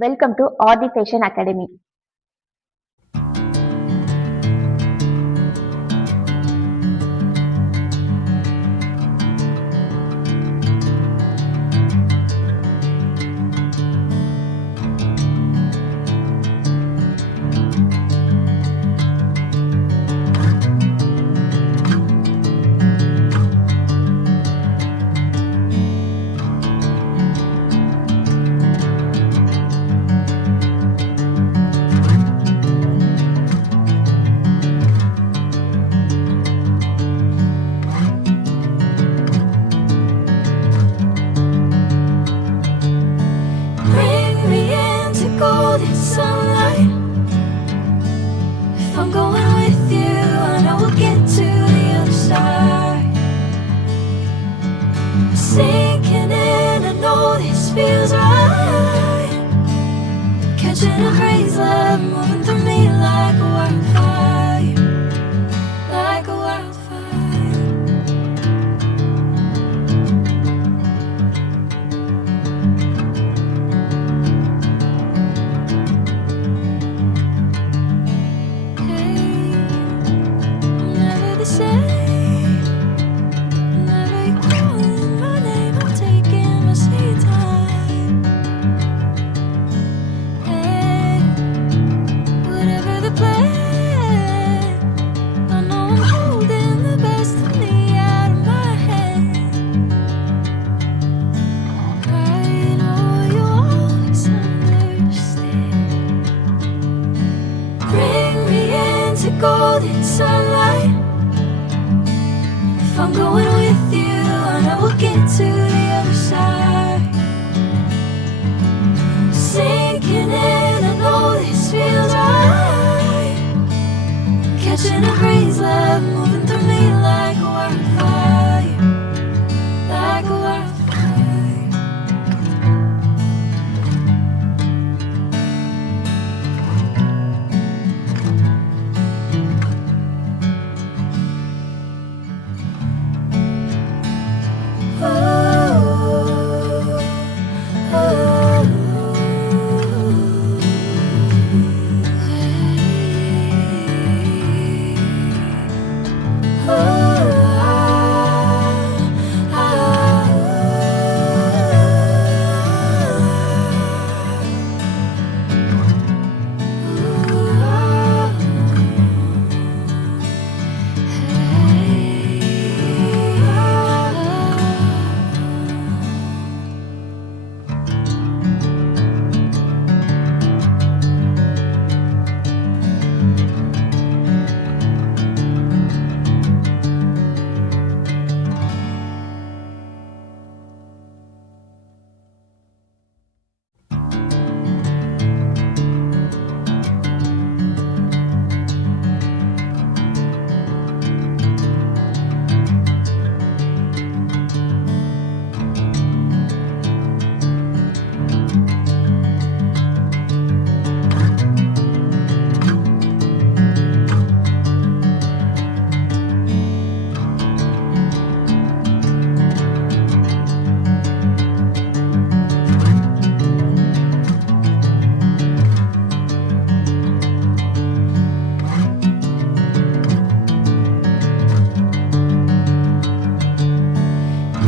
Welcome to Audi Fashion Academy. Bring me into golden sunlight. If I'm going with you, I know we'll get to the other side. Sinking in, I know this feels right. Catching a breeze, love moving through me like a wildfire, like a wildfire. Never the same. Whenever you're calling my name, I'm taking my sweet time. Hey, whatever the plan, I know I'm holding the best of me out of my head. I know you'll always understand. Bring me into golden sunlight. If I'm going with you, I know we'll get to the other side. Sinking in, I know this feels right. Catching a breeze, love moving through me like a wildfire, like a wildfire.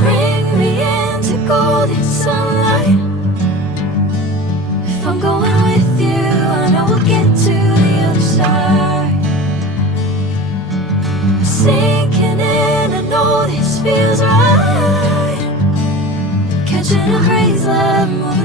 Bring me into golden sunlight. If I'm going with you, I know we'll get to the other side. Sinking in, I know this feels right. Catching a breeze, love moving